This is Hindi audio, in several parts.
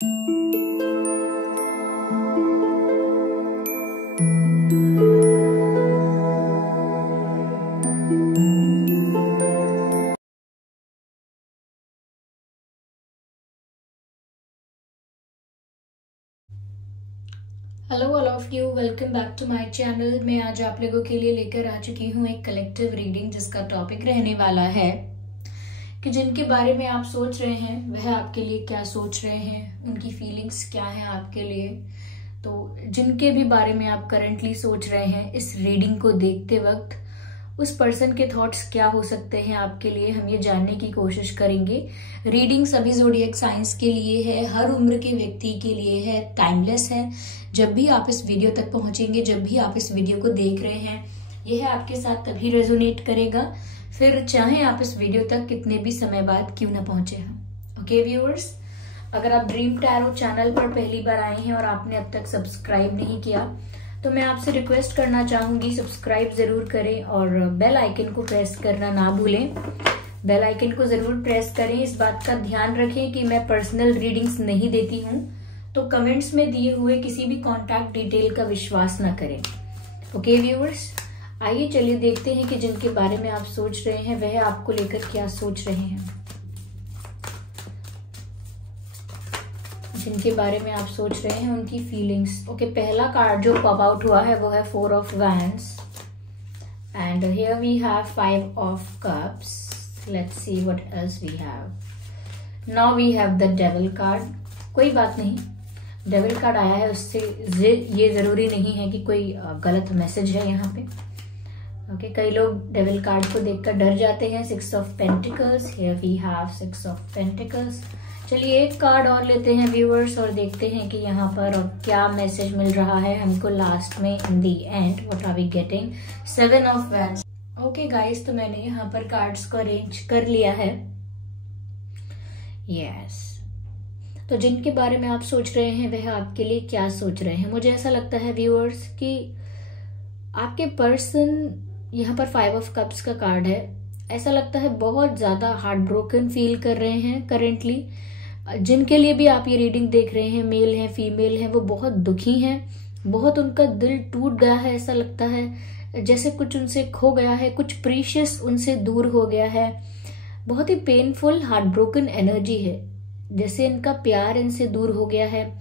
Hello all of you, welcome back to my channel. मैं आज आप लोगों के लिए लेकर आ चुकी हूँ एक कलेक्टिव रीडिंग, जिसका टॉपिक रहने वाला है कि जिनके बारे में आप सोच रहे हैं वह आपके लिए क्या सोच रहे हैं, उनकी फीलिंग्स क्या है आपके लिए। तो जिनके भी बारे में आप करंटली सोच रहे हैं, इस रीडिंग को देखते वक्त उस पर्सन के थॉट्स क्या हो सकते हैं आपके लिए, हम ये जानने की कोशिश करेंगे। रीडिंग सभी ज़ोडिएक साइंस के लिए है, हर उम्र के व्यक्ति के लिए है, टाइमलेस है। जब भी आप इस वीडियो तक पहुंचेंगे, जब भी आप इस वीडियो को देख रहे हैं, यह आपके साथ तभी रेजोनेट करेगा, फिर चाहे आप इस वीडियो तक कितने भी समय बाद क्यों ना पहुंचे हैं। ओके व्यूअर्स, अगर आप ड्रीम टैरो चैनल पर पहली बार आए हैं और आपने अब तक सब्सक्राइब नहीं किया, तो मैं आपसे रिक्वेस्ट करना चाहूंगी सब्सक्राइब जरूर करें और बेल आइकन को प्रेस करना ना भूलें। बेल आइकन को जरूर प्रेस करें। इस बात का ध्यान रखें कि मैं पर्सनल रीडिंग्स नहीं देती हूँ, तो कमेंट्स में दिए हुए किसी भी कॉन्टैक्ट डिटेल का विश्वास ना करें। ओके व्यूअर्स, आइए चलिए देखते हैं कि जिनके बारे में आप सोच रहे हैं वह आपको लेकर क्या सोच रहे हैं। जिनके बारे में आप सोच रहे हैं उनकी फीलिंग्स। ओके, पहला कार्ड जो पॉप आउट हुआ है वो है 4 of wands and here we have 5 of cups. Let's see what else we have. Now we have the devil card. कोई बात नहीं, डेविल कार्ड आया है, उससे ये जरूरी नहीं है कि कोई गलत मैसेज है यहाँ पे। ओके, कई लोग डेविल कार्ड को देखकर डर जाते हैं। 6 of pentacles, here we have 6 of pentacles. चलिए एक कार्ड और लेते हैं व्यूअर्स और देखते हैं कि यहाँ पर और क्या मैसेज मिल रहा है हमको लास्ट में, in the end what are we getting. 7 of wands. Okay guys, तो मैंने यहाँ पर कार्ड्स को अरेंज कर लिया है। यस, तो जिनके बारे में आप सोच रहे हैं वह आपके लिए क्या सोच रहे हैं। मुझे ऐसा लगता है व्यूअर्स कि आपके पर्सन, यहाँ पर 5 ऑफ कप्स का कार्ड है, ऐसा लगता है बहुत ज्यादा हार्ट ब्रोकन फील कर रहे हैं करेंटली। जिनके लिए भी आप ये रीडिंग देख रहे हैं, मेल हैं फीमेल हैं, वो बहुत दुखी हैं, बहुत उनका दिल टूट गया है। ऐसा लगता है जैसे कुछ उनसे खो गया है, कुछ प्रीशियस उनसे दूर हो गया है। बहुत ही पेनफुल हार्ट ब्रोकन एनर्जी है, जैसे इनका प्यार इनसे दूर हो गया है,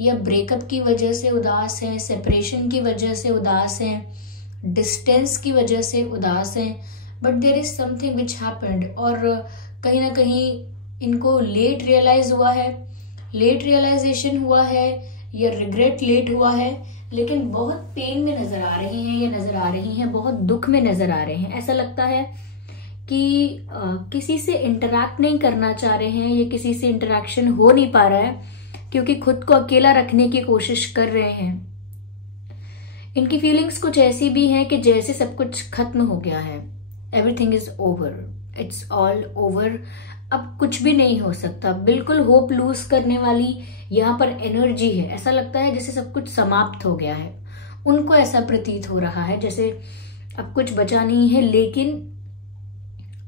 या ब्रेकअप की वजह से उदास है, सेपरेशन की वजह से उदास है, डिस्टेंस की वजह से उदास है। But there is something which happened, और कहीं ना कहीं इनको लेट रियलाइज हुआ है, लेट रियलाइजेशन हुआ है, या रिग्रेट लेट हुआ है, लेकिन बहुत पेन में नजर आ रही हैं, या नजर आ रही हैं, बहुत दुख में नजर आ रहे हैं। ऐसा लगता है कि किसी से इंटरैक्ट नहीं करना चाह रहे हैं, या किसी से इंटरैक्शन हो नहीं पा रहा है, क्योंकि खुद को अकेला रखने की कोशिश कर रहे हैं। इनकी फीलिंग्स कुछ ऐसी भी हैं कि जैसे सब कुछ खत्म हो गया है, everything is over, it's all over, अब कुछ भी नहीं हो सकता। बिल्कुल होप लूज करने वाली यहाँ पर एनर्जी है। ऐसा लगता है जैसे सब कुछ समाप्त हो गया है। उनको ऐसा प्रतीत हो रहा है जैसे अब कुछ बचा नहीं है, लेकिन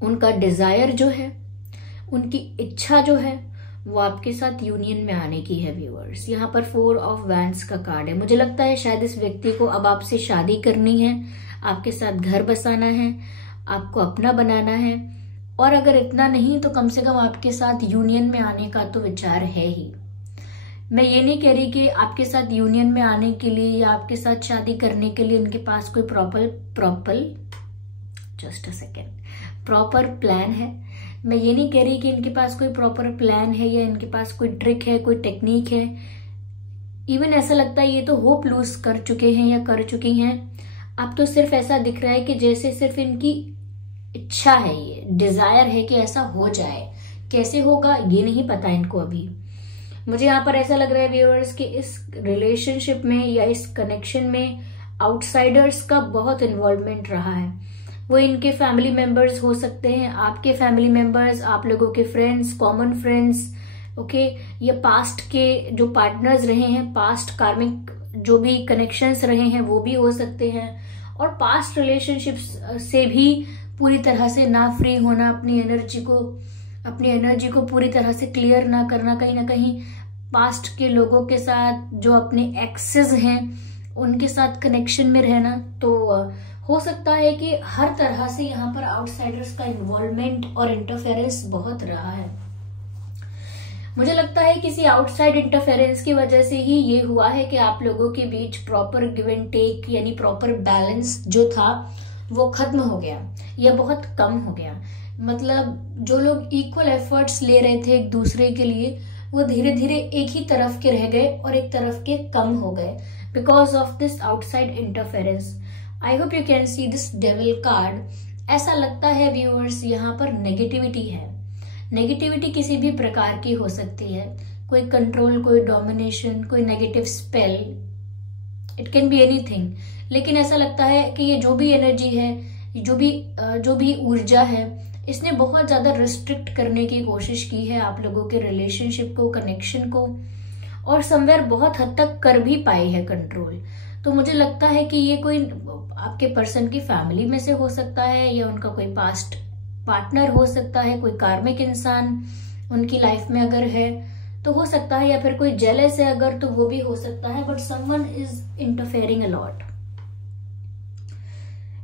उनका डिजायर जो है, उनकी इच्छा जो है, वो आपके साथ यूनियन में आने की है व्यूअर्स। यहाँ पर 4 ऑफ वैंड्स का कार्ड है। मुझे लगता है शायद इस व्यक्ति को अब आपसे शादी करनी है, आपके साथ घर बसाना है, आपको अपना बनाना है, और अगर इतना नहीं तो कम से कम आपके साथ यूनियन में आने का तो विचार है ही। मैं ये नहीं कह रही कि आपके साथ यूनियन में आने के लिए या आपके साथ शादी करने के लिए इनके पास कोई प्रॉपर प्लान है। मैं ये नहीं कह रही कि इनके पास कोई प्रॉपर प्लान है, या इनके पास कोई ट्रिक है, कोई टेक्निक है। इवन ऐसा लगता है ये तो होप लूज कर चुके हैं या कर चुकी हैं। अब तो सिर्फ ऐसा दिख रहा है कि जैसे सिर्फ इनकी इच्छा है, ये डिजायर है कि ऐसा हो जाए। कैसे होगा ये नहीं पता इनको अभी। मुझे यहाँ पर ऐसा लग रहा है व्यूअर्स कि इस रिलेशनशिप में या इस कनेक्शन में आउटसाइडर्स का बहुत इन्वॉल्वमेंट रहा है। वो इनके फैमिली मेंबर्स हो सकते हैं, आपके फैमिली मेंबर्स, आप लोगों के फ्रेंड्स, कॉमन फ्रेंड्स, ओके, ये पास्ट के जो पार्टनर्स रहे हैं, पास्ट कार्मिक जो भी कनेक्शंस रहे हैं वो भी हो सकते हैं, और पास्ट रिलेशनशिप्स से भी पूरी तरह से ना फ्री होना, अपनी एनर्जी को पूरी तरह से क्लियर ना करना, कहीं ना कहीं पास्ट के लोगों के साथ, जो अपने एक्सेस हैं उनके साथ कनेक्शन में रहना, तो हो सकता है कि हर तरह से यहाँ पर आउटसाइडर्स का इन्वॉल्वमेंट और इंटरफेरेंस बहुत रहा है। मुझे लगता है किसी आउटसाइड इंटरफेरेंस की वजह से ही ये हुआ है कि आप लोगों के बीच प्रॉपर गिव एंड टेक यानी प्रॉपर बैलेंस जो था वो खत्म हो गया या बहुत कम हो गया। मतलब जो लोग इक्वल एफर्ट्स ले रहे थे एक दूसरे के लिए, वो धीरे धीरे एक ही तरफ के रह गए और एक तरफ के कम हो गए because of this outside interference. I hope you can see this devil card. ऐसा लगता है व्यूअर्स यहाँ पर नेगेटिविटी है। नेगेटिविटी किसी भी प्रकार की हो सकती है, कोई कंट्रोल, कोई डोमिनेशन, कोई negative spell, it can be anything. लेकिन ऐसा लगता है कि ये जो भी एनर्जी है, जो भी ऊर्जा है, इसने बहुत ज्यादा रिस्ट्रिक्ट करने की कोशिश की है आप लोगों के रिलेशनशिप को, कनेक्शन को, और समवेयर बहुत हद तक कर भी पाई है कंट्रोल। तो मुझे लगता है कि ये कोई आपके पर्सन की फैमिली में से हो सकता है, या उनका कोई पास्ट पार्टनर हो सकता है, कोई कार्मिक इंसान उनकी लाइफ में अगर है तो हो सकता है, या फिर कोई जेलस है अगर तो वो भी हो सकता है, but someone is interfering a lot.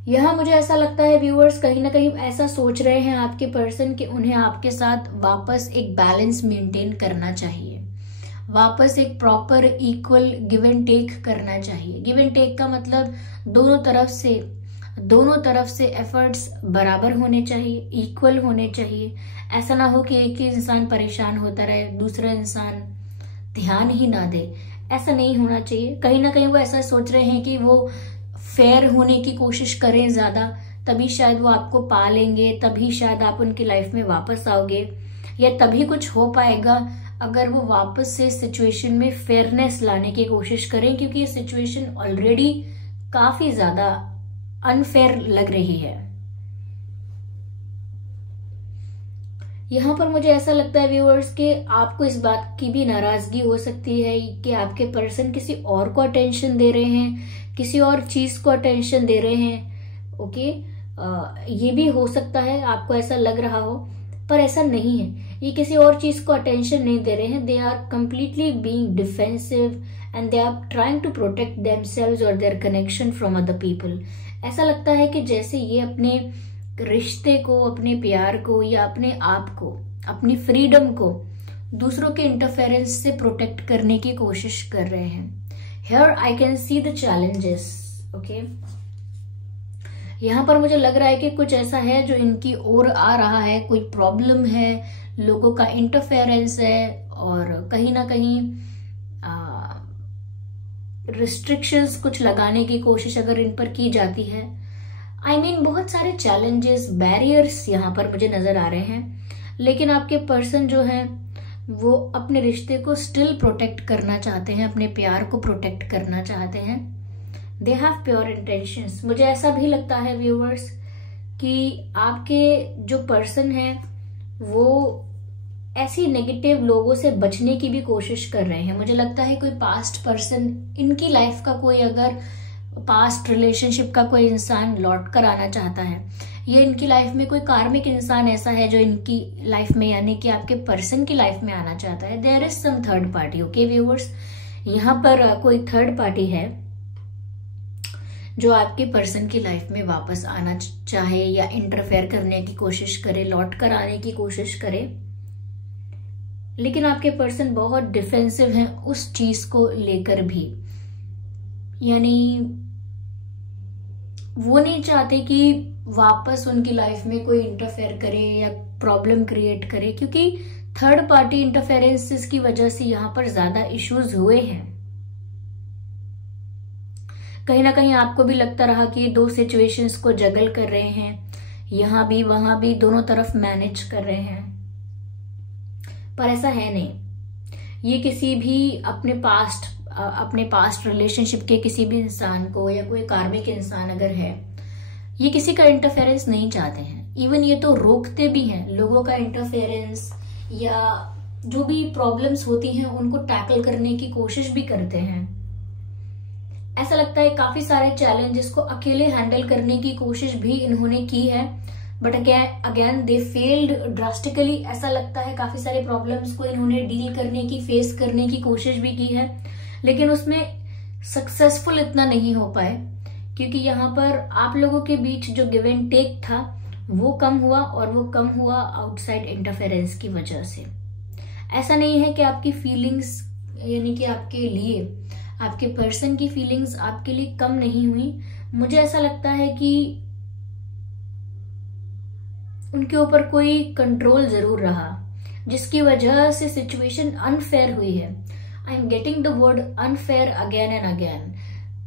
यहाँ मुझे ऐसा लगता है व्यूअर्स कहीं ना कहीं ऐसा सोच रहे हैं आपके पर्सन कि उन्हें आपके साथ वापस एक बैलेंस मेंटेन करना चाहिए, वापस एक proper equal give and take करना चाहिए। गिव एंड टेक का मतलब दोनों तरफ से एफर्ट्स बराबर होने चाहिए, इक्वल होने चाहिए। ऐसा ना हो कि एक ही इंसान परेशान होता रहे, दूसरा इंसान ध्यान ही ना दे। ऐसा नहीं होना चाहिए। कहीं ना कहीं वो ऐसा सोच रहे हैं कि वो फेयर होने की कोशिश करें ज्यादा, तभी शायद वो आपको पा लेंगे, तभी शायद आप उनकी लाइफ में वापस आओगे, या तभी कुछ हो पाएगा अगर वो वापस से सिचुएशन में फेयरनेस लाने की कोशिश करें, क्योंकि ये सिचुएशन ऑलरेडी काफी ज्यादा अनफेयर लग रही है। यहाँ पर मुझे ऐसा लगता है व्यूअर्स कि आपको इस बात की भी नाराजगी हो सकती है कि आपके पर्सन किसी और को अटेंशन दे रहे हैं, किसी और चीज को अटेंशन दे रहे हैं। ओके, ये भी हो सकता है आपको ऐसा लग रहा हो, पर ऐसा नहीं है। ये किसी और चीज को अटेंशन नहीं दे रहे हैं। They are completely being defensive and they are trying to protect themselves और their connection from other people. ऐसा लगता है कि जैसे ये अपने रिश्ते को, अपने प्यार को, या अपने आप को, अपनी फ्रीडम को दूसरों के इंटरफेरेंस से प्रोटेक्ट करने की कोशिश कर रहे हैं। Here I can see the challenges. Okay, यहाँ पर मुझे लग रहा है कि कुछ ऐसा है जो इनकी ओर आ रहा है, कोई प्रॉब्लम है, लोगों का इंटरफेरेंस है, और कहीं ना कहीं रिस्ट्रिक्शंस कुछ लगाने की कोशिश अगर इन पर की जाती है। आई मीन बहुत सारे चैलेंजेस, बैरियर्स यहाँ पर मुझे नजर आ रहे हैं। लेकिन आपके पर्सन जो है वो अपने रिश्ते को स्टिल प्रोटेक्ट करना चाहते हैं, अपने प्यार को प्रोटेक्ट करना चाहते हैं। They have pure intentions. मुझे ऐसा भी लगता है व्यूअर्स कि आपके जो पर्सन है वो ऐसी नेगेटिव लोगों से बचने की भी कोशिश कर रहे हैं। मुझे लगता है कोई पास्ट पर्सन, इनकी लाइफ का कोई अगर पास्ट रिलेशनशिप का कोई इंसान लौट कर आना चाहता है, या इनकी लाइफ में कोई कार्मिक इंसान ऐसा है जो इनकी लाइफ में यानी कि आपके पर्सन की लाइफ में आना चाहता है, there is some third party. Okay viewers, यहाँ पर कोई थर्ड पार्टी है जो आपके पर्सन की लाइफ में वापस आना चाहे या इंटरफेयर करने की कोशिश करे, लौट कर आने की कोशिश करे। लेकिन आपके पर्सन बहुत डिफेंसिव हैं उस चीज को लेकर भी, यानी वो नहीं चाहते कि वापस उनकी लाइफ में कोई इंटरफेयर करे या प्रॉब्लम क्रिएट करे, क्योंकि थर्ड पार्टी इंटरफेरेंसेस की वजह से यहाँ पर ज्यादा इश्यूज हुए हैं। कहीं ना कहीं आपको भी लगता रहा कि ये दो सिचुएशंस को जगल कर रहे हैं, यहां भी वहां भी, दोनों तरफ मैनेज कर रहे हैं, पर ऐसा है नहीं। ये किसी भी अपने पास्ट रिलेशनशिप के किसी भी इंसान को, या कोई कार्मिक इंसान अगर है, ये किसी का इंटरफेरेंस नहीं चाहते हैं। इवन ये तो रोकते भी हैं लोगों का इंटरफेरेंस, या जो भी प्रॉब्लम्स होती हैं उनको टैकल करने की कोशिश भी करते हैं। ऐसा लगता है काफी सारे चैलेंजेस को अकेले हैंडल करने की कोशिश भी इन्होंने की है, but again they failed drastically. ऐसा लगता है काफी सारे प्रॉब्लम्स को इन्होंने डील करने की, फेस करने की कोशिश भी की है, लेकिन उसमें सक्सेसफुल इतना नहीं हो पाए, क्योंकि यहाँ पर आप लोगों के बीच जो गिव एंड टेक था वो कम हुआ, और वो कम हुआ आउटसाइड इंटरफेरेंस की वजह से। ऐसा नहीं है कि आपकी फीलिंग्स, यानी कि आपके लिए, आपके पर्सन की फीलिंग्स आपके लिए कम नहीं हुई। मुझे ऐसा लगता है कि उनके ऊपर कोई कंट्रोल जरूर रहा, जिसकी वजह से सिचुएशन अनफेयर हुई है। I am getting the word unfair again and again.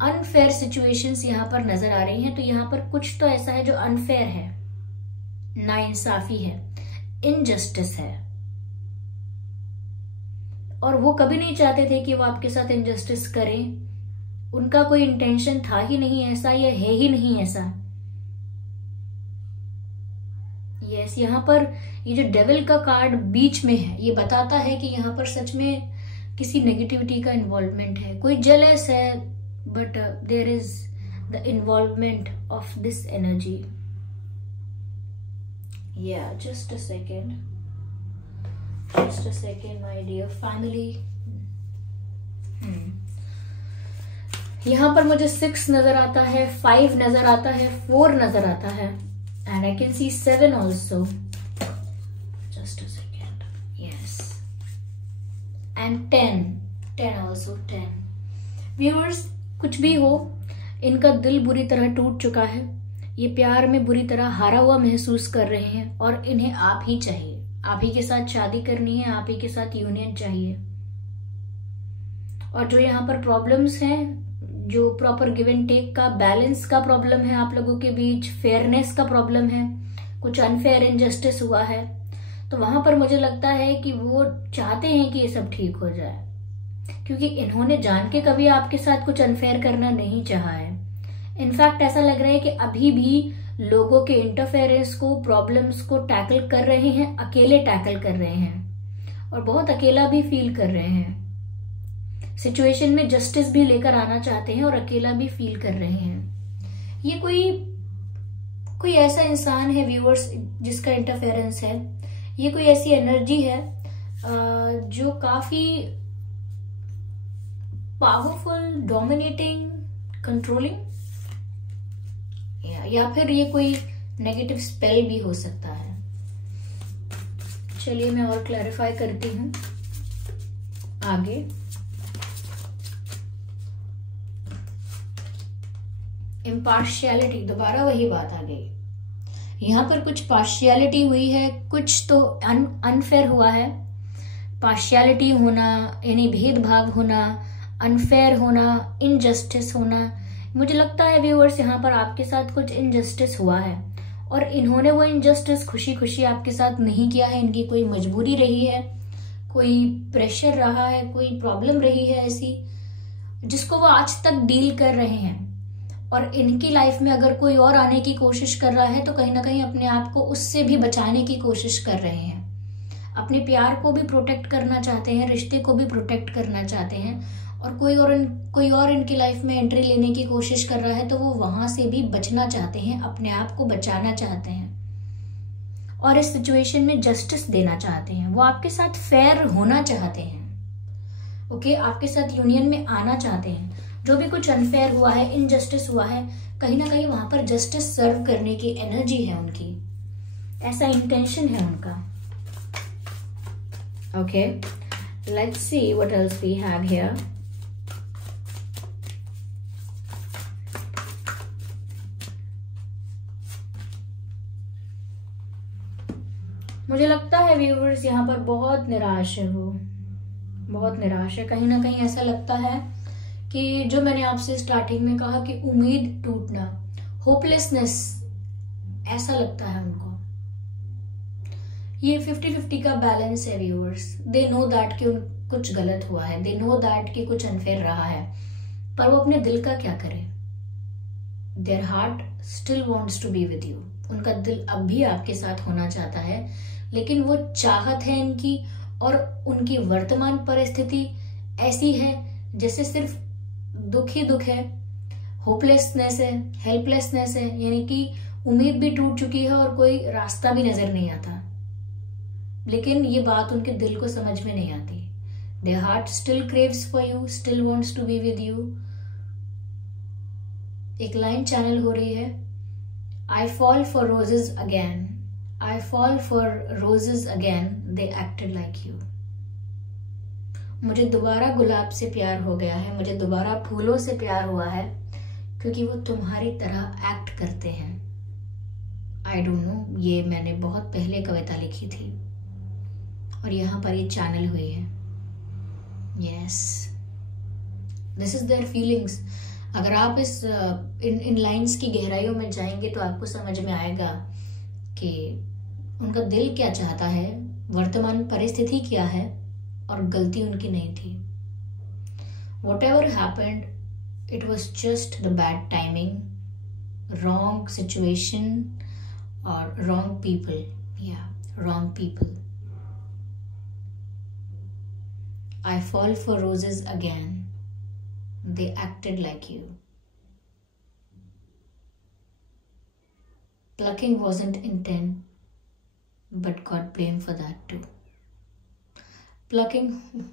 Unfair situations यहाँ पर नजर आ रही हैं, तो यहाँ पर कुछ तो ऐसा है जो अनफेयर है, नाइंसाफी है, इनजस्टिस है, और वो कभी नहीं चाहते थे कि वो आपके साथ इनजस्टिस करें। उनका कोई इंटेंशन था ही नहीं ऐसा, या है ही नहीं ऐसा। यस, यहाँ पर ये जो डेविल का कार्ड बीच में है, ये बताता है कि यहाँ पर सच में किसी नेगेटिविटी का इन्वॉल्वमेंट है, कोई जेलस है, but there is the involvement of this energy. Yeah just a second, just a second my dear family। यहाँ पर मुझे 6 नजर आता है, 5 नजर आता है, 4 नजर आता है, and I can see 7 also। just a second, yes, and 10 also 10। viewers, कुछ भी हो, इनका दिल बुरी तरह टूट चुका है, ये प्यार में बुरी तरह हारा हुआ महसूस कर रहे हैं, और इन्हें आप ही चाहिए, आप ही के साथ शादी करनी है, आप ही के साथ यूनियन चाहिए। और जो यहाँ पर प्रॉब्लम्स हैं, जो प्रॉपर गिव एंड टेक का, बैलेंस का प्रॉब्लम है आप लोगों के बीच, फेयरनेस का प्रॉब्लम है, कुछ अनफेयर इनजस्टिस हुआ है, तो वहां पर मुझे लगता है कि वो चाहते हैं कि ये सब ठीक हो जाए, क्योंकि इन्होंने जान के कभी आपके साथ कुछ अनफेयर करना नहीं चाहा है। इनफैक्ट ऐसा लग रहा है कि अभी भी लोगों के इंटरफेरेंस को, प्रॉब्लम्स को टैकल कर रहे हैं, अकेले टैकल कर रहे हैं, और बहुत अकेला भी फील कर रहे हैं। सिचुएशन में जस्टिस भी लेकर आना चाहते हैं और अकेला भी फील कर रहे हैं। ये कोई ऐसा इंसान है व्यूअर्स जिसका इंटरफेरेंस है, ये कोई ऐसी एनर्जी है जो काफी पावरफुल, डोमिनेटिंग, कंट्रोलिंग, या फिर ये कोई नेगेटिव स्पेल भी हो सकता है। चलिए मैं और क्लैरिफाई करती हूं आगे। इम्पार्शियलिटी, दोबारा वही बात आ गई। यहाँ पर कुछ पार्शियलिटी हुई है, कुछ तो अनफेयर हुआ है। पार्शियलिटी होना यानी भेदभाव होना, अनफेयर होना, इनजस्टिस होना। मुझे लगता है व्यूअर्स यहाँ पर आपके साथ कुछ इनजस्टिस हुआ है, और इन्होंने वो इनजस्टिस खुशी खुशी आपके साथ नहीं किया है। इनकी कोई मजबूरी रही है, कोई प्रेशर रहा है, कोई प्रॉब्लम रही है ऐसी, जिसको वो आज तक डील कर रहे हैं। और इनकी लाइफ में अगर कोई और आने की कोशिश कर रहा है, तो कहीं ना कहीं अपने आप को उससे भी बचाने की कोशिश कर रहे हैं। अपने प्यार को भी प्रोटेक्ट करना चाहते हैं, रिश्ते को भी प्रोटेक्ट करना चाहते हैं, और कोई और इनकी लाइफ में एंट्री लेने की कोशिश कर रहा है, तो वो वहां से भी बचना चाहते हैं, अपने आप को बचाना चाहते हैं, और इस सिचुएशन में जस्टिस देना चाहते हैं। वो आपके साथ फेयर होना चाहते हैं, ओके, आपके साथ यूनियन में आना चाहते हैं। जो भी कुछ अनफेयर हुआ है, इनजस्टिस हुआ है, कहीं ना कहीं वहां पर जस्टिस सर्व करने की एनर्जी है उनकी, ऐसा इंटेंशन है उनका। Okay, let's see what else we have here. मुझे लगता है व्यूअर्स यहाँ पर बहुत निराश है, वो बहुत निराश है। कहीं ना कहीं ऐसा लगता है कि जो मैंने आपसे स्टार्टिंग में कहा कि उम्मीद टूटना, होपलेसनेस, ऐसा लगता है उनको। ये 50-50 का बैलेंस है व्यूअर्स। दे नो दैट कि कुछ गलत हुआ है, दे नो दैट कि कुछ अनफेयर रहा है, पर वो अपने दिल का क्या करें। Their heart still wants to be with you. उनका दिल अब भी आपके साथ होना चाहता है, लेकिन वो चाहत है इनकी, और उनकी वर्तमान परिस्थिति ऐसी है जैसे सिर्फ दुख ही दुख है, होपलेसनेस है, हेल्पलेसनेस है, यानी कि उम्मीद भी टूट चुकी है और कोई रास्ता भी नजर नहीं आता, लेकिन ये बात उनके दिल को समझ में नहीं आती। Their heart still craves for you, still wants to be with you. एक लाइन चैनल हो रही है, I fall for roses again, I fall for roses again, they acted like you. मुझे दोबारा गुलाब से प्यार हो गया है, मुझे दोबारा फूलों से प्यार हुआ है, क्योंकि वो तुम्हारी तरह एक्ट करते हैं। आई डोंट नो, ये मैंने बहुत पहले कविता लिखी थी और यहाँ पर ये चैनल हुई है। Yes, this is their feelings. अगर आप इस इन लाइंस की गहराइयों में जाएंगे तो आपको समझ में आएगा कि उनका दिल क्या चाहता है, वर्तमान परिस्थिति क्या है, और गलती उनकी नहीं थी। Whatever happened, it was just the bad timing, wrong situation, or wrong people. Yeah, wrong people. I fall for roses again. They acted like you. Plucking wasn't intent, but got blamed for that too. Plucking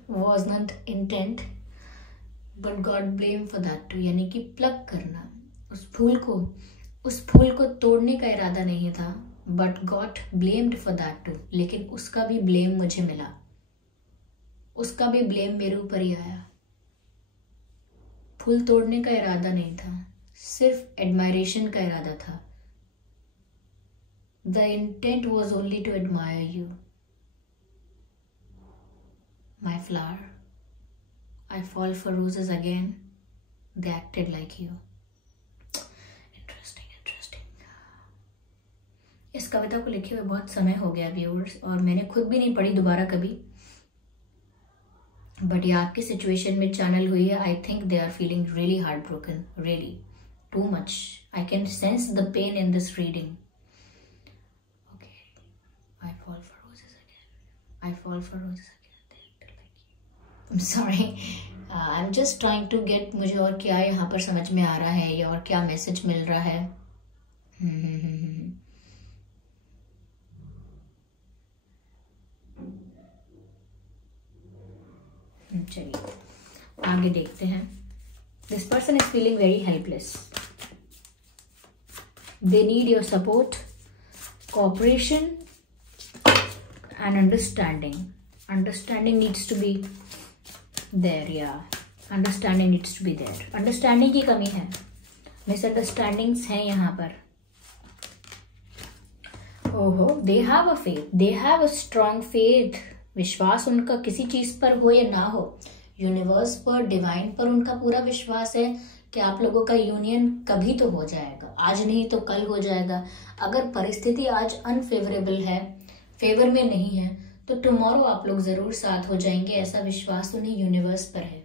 wasn't intent, but got blamed for that too. यानी कि प्लक करना, उस फूल को तोड़ने का इरादा नहीं था, but got blamed for that too. लेकिन उसका भी ब्लेम मुझे मिला, उसका भी ब्लेम मेरे ऊपर ही आया। फूल तोड़ने का इरादा नहीं था, सिर्फ एडमायरेशन का इरादा था। The intent was only to admire you, my flower. I fall for roses again. They acted like you. Interesting. इस कविता को लिखे हुए बहुत समय हो गया व्यूअर्स, और मैंने खुद भी नहीं पढ़ी दोबारा कभी, बट ये आपकी सिचुएशन में चैनल हुई है। I think they are feeling really heart broken, really too much. I can sense the pain in this reading. Okay, I fall for roses again, I fall for roses again. I am sorry, I am just trying to get, मुझे और क्या यहाँ पर समझ में आ रहा है या और क्या मैसेज मिल रहा है। चलिए आगे देखते हैं। This person is feeling very helpless. They need your support, cooperation and understanding. Understanding needs to be there, yeah understanding needs to be there. Understanding की कमी है, मिसअंडरस्टैंडिंग्स हैं यहाँ पर। ओहो, they have a faith, they have a strong faith. विश्वास उनका किसी चीज पर हो या ना हो, यूनिवर्स पर, डिवाइन पर उनका पूरा विश्वास है कि आप लोगों का यूनियन कभी तो हो जाएगा, आज नहीं तो कल हो जाएगा। अगर परिस्थिति आज अनफेवरेबल है, फेवर में नहीं है, तो टुमारो आप लोग जरूर साथ हो जाएंगे। ऐसा विश्वास उन्हें यूनिवर्स पर है,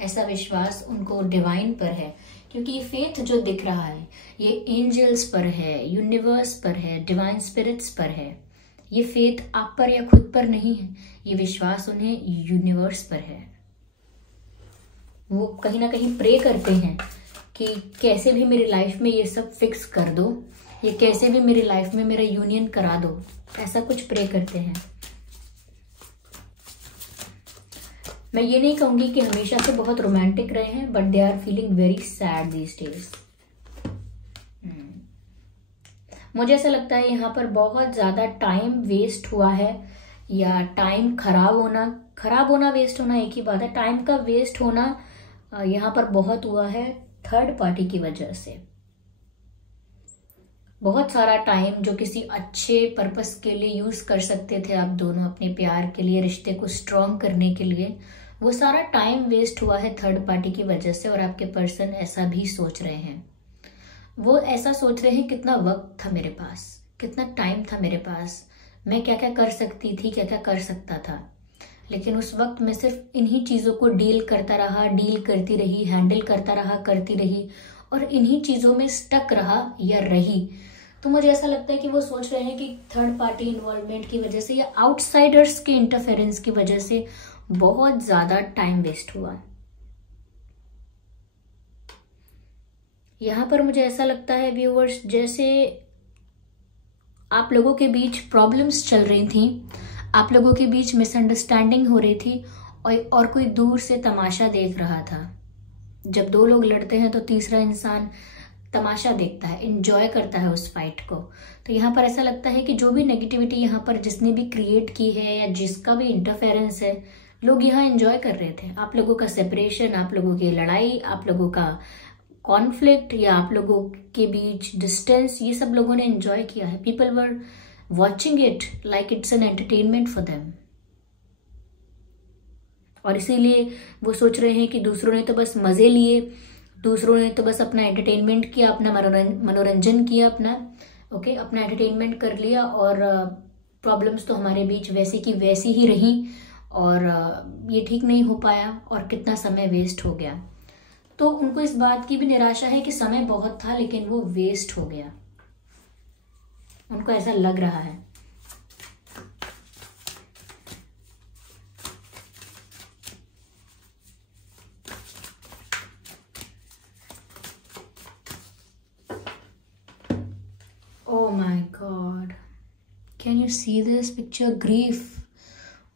ऐसा विश्वास उनको डिवाइन पर है, क्योंकि ये फेथ जो दिख रहा है ये एंजल्स पर है, यूनिवर्स पर है, डिवाइन स्पिरिट्स पर है। ये फेथ आप पर या खुद पर नहीं है, ये विश्वास उन्हें यूनिवर्स पर है। वो कहीं ना कहीं प्रे करते हैं कि कैसे भी मेरी लाइफ में ये सब फिक्स कर दो, ये कैसे भी मेरी लाइफ में मेरा यूनियन करा दो, ऐसा कुछ प्रे करते हैं। मैं ये नहीं कहूंगी कि हमेशा से बहुत रोमांटिक रहे हैं, but they are feeling very sad these days. मुझे ऐसा लगता है यहाँ पर बहुत ज्यादा टाइम वेस्ट हुआ है, या टाइम खराब होना वेस्ट होना एक ही बात है। टाइम का वेस्ट होना यहाँ पर बहुत हुआ है थर्ड पार्टी की वजह से। बहुत सारा टाइम जो किसी अच्छे पर्पस के लिए यूज कर सकते थे आप दोनों, अपने प्यार के लिए, रिश्ते को स्ट्रॉन्ग करने के लिए, वो सारा टाइम वेस्ट हुआ है थर्ड पार्टी की वजह से। और आपके पर्सन ऐसा भी सोच रहे हैं, वो ऐसा सोच रहे हैं कितना वक्त था मेरे पास, कितना टाइम था मेरे पास, मैं क्या क्या कर सकती थी, क्या क्या कर सकता था। लेकिन उस वक्त मैं सिर्फ इन्हीं चीज़ों को डील करती रही, हैंडल करता रहा, करती रही, और इन्हीं चीज़ों में स्टक रहा या रही। तो मुझे ऐसा लगता है कि वो सोच रहे हैं कि थर्ड पार्टी इन्वॉल्वमेंट की वजह से या आउटसाइडर्स के इंटरफेरेंस की वजह से बहुत ज़्यादा टाइम वेस्ट हुआ। यहाँ पर मुझे ऐसा लगता है व्यूअर्स, जैसे आप लोगों के बीच प्रॉब्लम्स चल रही थी, आप लोगों के बीच मिसअंडरस्टैंडिंग हो रही थी, और कोई दूर से तमाशा देख रहा था। जब दो लोग लड़ते हैं तो तीसरा इंसान तमाशा देखता है, एंजॉय करता है उस फाइट को। तो यहाँ पर ऐसा लगता है कि जो भी नेगेटिविटी यहाँ पर जिसने भी क्रिएट की है या जिसका भी इंटरफेरेंस है, लोग यहाँ एंजॉय कर रहे थे। आप लोगों का सेपरेशन, आप लोगों की लड़ाई, आप लोगों का कॉन्फ्लिक्ट या आप लोगों के बीच डिस्टेंस, ये सब लोगों ने एंजॉय किया है। People were watching it like it's an entertainment for them. और इसीलिए वो सोच रहे हैं कि दूसरों ने तो बस मजे लिए, दूसरों ने तो बस अपना एंटरटेनमेंट किया, अपना मनोरंजन किया, अपना एंटरटेनमेंट कर लिया, और प्रॉब्लम्स तो हमारे बीच वैसी की वैसी ही रही, और ये ठीक नहीं हो पाया, और कितना समय वेस्ट हो गया। तो उनको इस बात की भी निराशा है कि समय बहुत था लेकिन वो वेस्ट हो गया, उनको ऐसा लग रहा है। Oh my God, can you see this picture? Grief,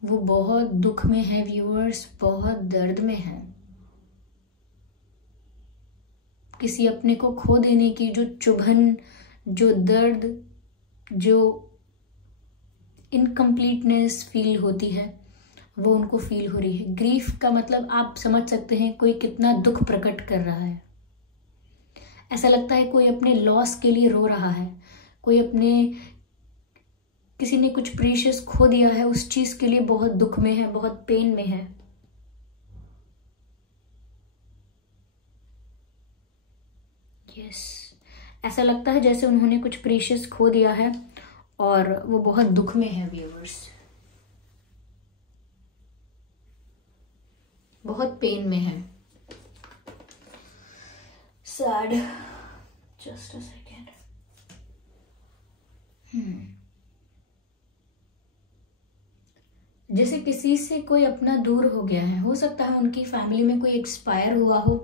वो बहुत दुख में है व्यूअर्स, बहुत दर्द में है। किसी अपने को खो देने की जो चुभन, जो दर्द, जो इनकम्प्लीटनेस फील होती है, वो उनको फील हो रही है। ग्रीफ का मतलब आप समझ सकते हैं कोई कितना दुख प्रकट कर रहा है। ऐसा लगता है कोई अपने लॉस के लिए रो रहा है, कोई अपने, किसी ने कुछ प्रीशियस खो दिया है, उस चीज के लिए बहुत दुख में है, बहुत पेन में है। यस, ऐसा लगता है जैसे उन्होंने कुछ प्रीशियस खो दिया है और वो बहुत दुख में है व्यूअर्स, बहुत पेन में है। Sad, just a second. जैसे किसी से कोई अपना दूर हो गया है, हो सकता है उनकी फैमिली में कोई एक्सपायर हुआ हो।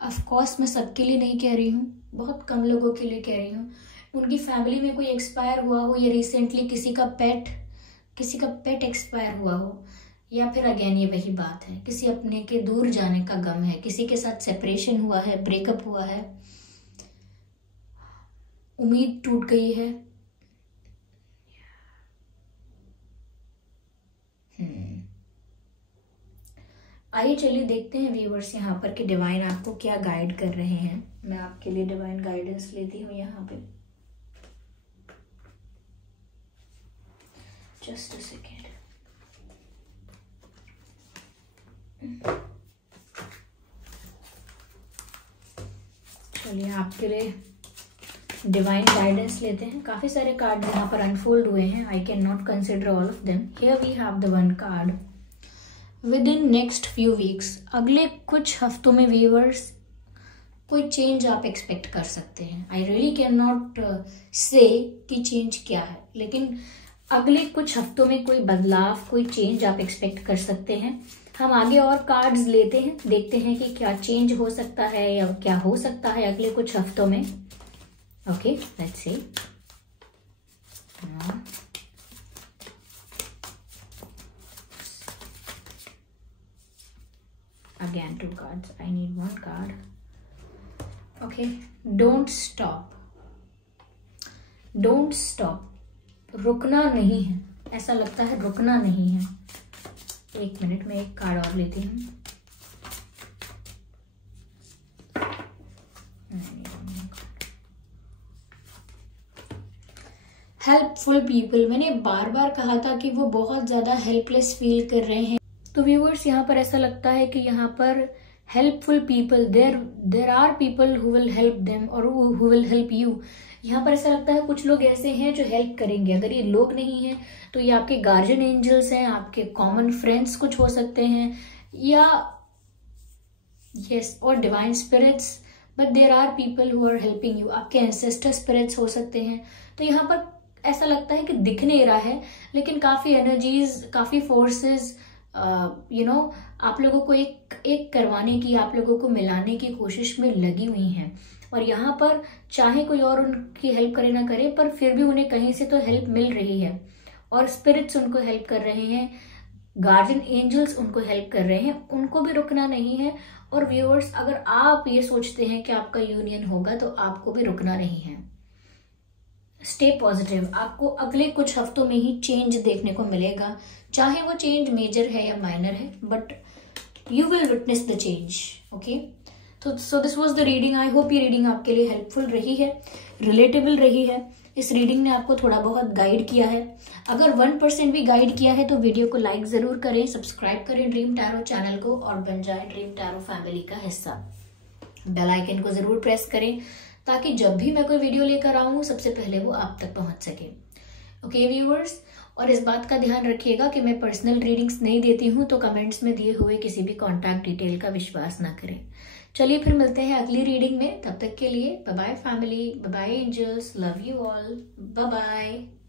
ऑफ कोर्स मैं सबके लिए नहीं कह रही हूँ, बहुत कम लोगों के लिए कह रही हूँ। उनकी फैमिली में कोई एक्सपायर हुआ हो, या रिसेंटली किसी का पेट एक्सपायर हुआ हो, या फिर अगेन ये वही बात है, किसी अपने के दूर जाने का गम है, किसी के साथ सेपरेशन हुआ है, ब्रेकअप हुआ है, उम्मीद टूट गई है। आइए चलिए देखते हैं व्यूअर्स यहाँ पर कि डिवाइन आपको क्या गाइड कर रहे हैं। मैं आपके लिए डिवाइन गाइडेंस लेती हूँ यहाँ पे। Just a second. चलिए आपके लिए डिवाइन गाइडेंस लेते हैं। काफी सारे कार्ड यहाँ पर अनफोल्ड हुए हैं। I can not consider all of them. Here we have the one card. Within next few weeks, अगले कुछ हफ्तों में व्यूअर्स कोई चेंज आप एक्सपेक्ट कर सकते हैं। आई रियली कैन नॉट से कि चेंज क्या है, लेकिन अगले कुछ हफ्तों में कोई बदलाव, कोई चेंज आप एक्सपेक्ट कर सकते हैं। हम आगे और कार्ड्स लेते हैं, देखते हैं कि क्या चेंज हो सकता है या क्या हो सकता है अगले कुछ हफ्तों में। Okay, let's C. Again 2 cards. I need 1 card. Okay, don't stop. Don't stop. रुकना नहीं है, ऐसा लगता है रुकना नहीं है। 1 मिनट में एक कार्ड और लेती हूँ। हेल्पफुल पीपल, मैंने बार बार कहा था कि वो बहुत ज्यादा हेल्पलेस फील कर रहे हैं। तो व्यूअर्स यहाँ पर ऐसा लगता है कि यहाँ पर helpful people, there are people who will help them और हु विल हेल्प यू। यहाँ पर ऐसा लगता है कुछ लोग ऐसे हैं जो हेल्प करेंगे। अगर ये लोग नहीं हैं तो ये आपके गार्जियन एंजल्स हैं, आपके कॉमन फ्रेंड्स कुछ हो सकते हैं, या यस, और divine spirits. But there are people who are helping you, आपके एंसेस्टर स्पिरिट्स हो सकते हैं। तो यहाँ पर ऐसा लगता है कि दिख नहीं रहा है, लेकिन काफी एनर्जीज, काफी फोर्सेस, आप लोगों को एक करवाने की, आप लोगों को मिलाने की कोशिश में लगी हुई हैं। और यहाँ पर चाहे कोई और उनकी हेल्प करे ना करे, पर फिर भी उन्हें कहीं से तो हेल्प मिल रही है, और स्पिरिट्स उनको हेल्प कर रहे हैं, गार्जियन एंजल्स उनको हेल्प कर रहे हैं, उनको भी रुकना नहीं है। और व्यूअर्स, अगर आप ये सोचते हैं कि आपका यूनियन होगा तो आपको भी रुकना नहीं है। स्टे पॉजिटिव, आपको अगले कुछ हफ्तों में ही चेंज देखने को मिलेगा, चाहे वो चेंज मेजर है या माइनर है, but you will witness the change. Okay, तो so this was the reading. I hope ये रीडिंग आपके लिए हेल्पफुल रही है, रिलेटेबल रही है। इस रीडिंग ने आपको थोड़ा बहुत गाइड किया है। अगर 1% भी गाइड किया है तो वीडियो को लाइक जरूर करें, सब्सक्राइब करें ड्रीम टैरो चैनल को और बन जाए ड्रीम टैरो फैमिली का हिस्सा। बेल आइकन को जरूर प्रेस करें ताकि जब भी मैं कोई वीडियो लेकर आऊं सबसे पहले वो आप तक पहुंच सके। ओके व्यूअर्स, और इस बात का ध्यान रखिएगा कि मैं पर्सनल रीडिंग्स नहीं देती हूं, तो कमेंट्स में दिए हुए किसी भी कॉन्टैक्ट डिटेल का विश्वास ना करें। चलिए फिर मिलते हैं अगली रीडिंग में, तब तक के लिए bye bye family, bye bye angels, love you all, bye bye.